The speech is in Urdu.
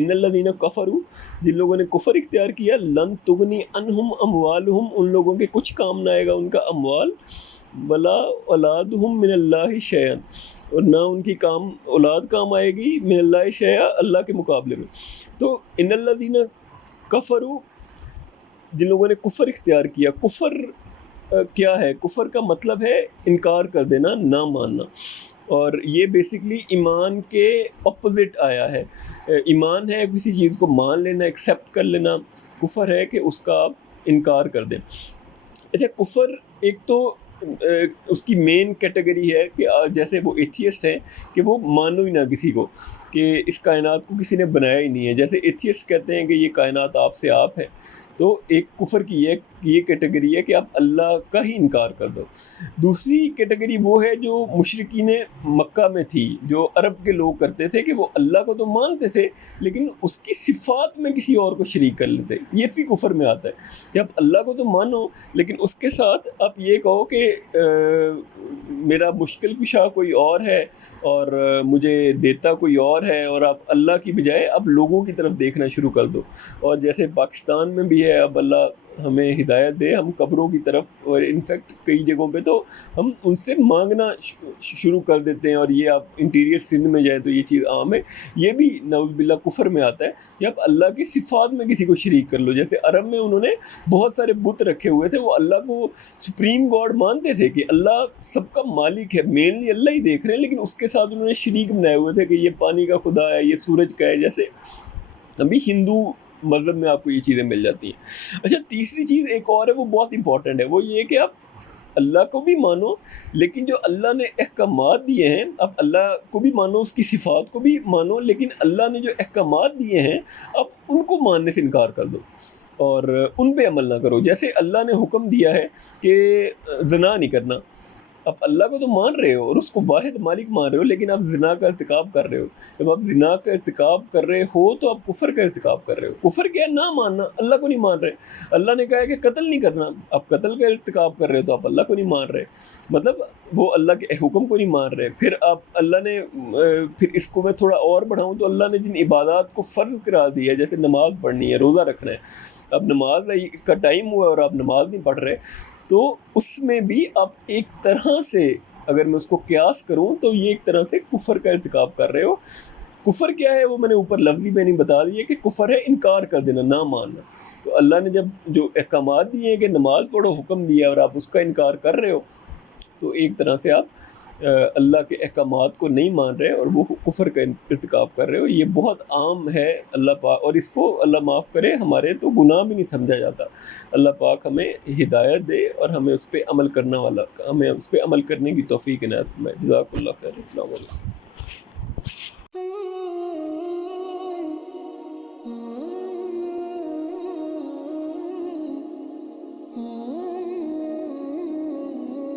ان الذین کفروا، جن لوگوں نے کفر اختیار کیا، لن تغنی عنہم اموالہم، ان لوگوں کے کچھ کام نہ آئے گا ان کا اموال، ولا اولادہم من اللہ شیئا، اور نہ ان کی اولاد کام آئے گی، من اللہ شیئا، اللہ کے مقابلے میں۔ تو ان الذین کفروا، جن لوگوں نے کفر اختیار کیا، کفر کیا ہے؟ کفر کا مطلب ہے انکار کر دینا، نہ ماننا، اور یہ بیسیکلی ایمان کے اپوزٹ آیا ہے۔ ایمان ہے کسی چیز کو مان لینا، ایکسیپٹ کر لینا، کفر ہے کہ اس کا آپ انکار کر دیں۔ اچھا، کفر ایک تو اس کی مین کیٹیگری ہے کہ جیسے وہ ایتھیسٹ ہیں کہ وہ مانو ہی نہ کسی کو، کہ اس کائنات کو کسی نے بنایا ہی نہیں ہے، جیسے ایتھیسٹ کہتے ہیں کہ یہ کائنات آپ سے آپ ہے۔ تو ایک کفر کی یہ کیٹیگری ہے کہ آپ اللہ کا ہی انکار کر دو۔ دوسری کیٹیگری وہ ہے جو مشرکین مکہ میں تھی، جو عرب کے لوگ کرتے تھے کہ وہ اللہ کو تو مانتے تھے لیکن اس کی صفات میں کسی اور کو شریک کر لیتے۔ یہ بھی کفر میں آتا ہے کہ آپ اللہ کو تو مانو لیکن اس کے ساتھ آپ یہ کہو کہ میرا مشکل کشا کوئی اور ہے اور مجھے دیتا کوئی اور ہے، اور آپ اللہ کی بجائے اب لوگوں کی طرف دیکھنا شروع کر دو۔ اور جیسے پاکستان میں بھی ہے، اب اللہ ہمیں ہدایت دے، ہم قبروں کی طرف، اور انفیکٹ کئی جگہوں پہ تو ہم ان سے مانگنا شروع کر دیتے ہیں، اور یہ آپ انٹیریئر سندھ میں جائیں تو یہ چیز عام ہے۔ یہ بھی نعوذ باللہ کفر میں آتا ہے کہ آپ اللہ کی صفات میں کسی کو شریک کر لو۔ جیسے عرب میں انہوں نے بہت سارے بت رکھے ہوئے تھے، وہ اللہ کو سپریم گاڈ مانتے تھے کہ اللہ سب کا مالک ہے، مینلی اللہ ہی دیکھ رہے ہیں، لیکن اس کے ساتھ انہوں نے شریک بنائے ہوئے تھے کہ یہ پانی کا خدا ہے، یہ سورج کا ہے، جیسے ابھی ہندو مذہب میں آپ کو یہ چیزیں مل جاتی ہیں۔ اچھا، تیسری چیز ایک اور ہے، وہ بہت امپورٹنٹ ہے، وہ یہ کہ آپ اللہ کو بھی مانو لیکن جو اللہ نے احکامات دیے ہیں، آپ اللہ کو بھی مانو، اس کی صفات کو بھی مانو، لیکن اللہ نے جو احکامات دیے ہیں آپ ان کو ماننے سے انکار کر دو اور ان پہ عمل نہ کرو۔ جیسے اللہ نے حکم دیا ہے کہ زنا نہیں کرنا، آپ اللہ کو تو مان رہے ہو اور اس کو واحد مالک مان رہے ہو، لیکن آپ زنا کا ارتکاب کر رہے ہو۔ جب آپ زنا کا ارتکاب کر رہے ہو تو آپ کفر کا ارتکاب کر رہے ہو۔ کفر کیا ہے؟ نہ ماننا، اللہ کو نہیں مان رہے۔ اللہ نے کہا ہے کہ قتل نہیں کرنا، آپ قتل کا ارتکاب کر رہے ہو تو آپ اللہ کو نہیں مان رہے، مطلب وہ اللہ کے حکم کو نہیں مان رہے۔ پھر آپ اللہ نے پھر اس کو میں تھوڑا اور بڑھاؤں تو اللہ نے جن عبادات کو فرض قرار دیا ہے، جیسے نماز پڑھنی ہے، روزہ رکھنا ہے، اب نماز کا ٹائم ہوا اور آپ نماز نہیں پڑھ رہے، تو اس میں بھی آپ ایک طرح سے، اگر میں اس کو قیاس کروں تو یہ ایک طرح سے کفر کا ارتکاب کر رہے ہو۔ کفر کیا ہے وہ میں نے اوپر لفظی میں نہیں بتا دیا کہ کفر ہے انکار کر دینا، نہ ماننا۔ تو اللہ نے جب جو احکامات دیے ہیں کہ نماز پڑھو، حکم دیا، اور آپ اس کا انکار کر رہے ہو، تو ایک طرح سے آپ اللہ کے احکامات کو نہیں مان رہے اور وہ کفر کا ارتکاب کر رہے ہو۔ یہ بہت عام ہے اللہ پاک، اور اس کو اللہ معاف کرے، ہمارے تو گناہ بھی نہیں سمجھا جاتا۔ اللہ پاک ہمیں ہدایت دے اور ہمیں اس پہ عمل کرنے کی توفیق عنایت فرمائے۔ جزاک اللہ خیر۔ السلام علیکم۔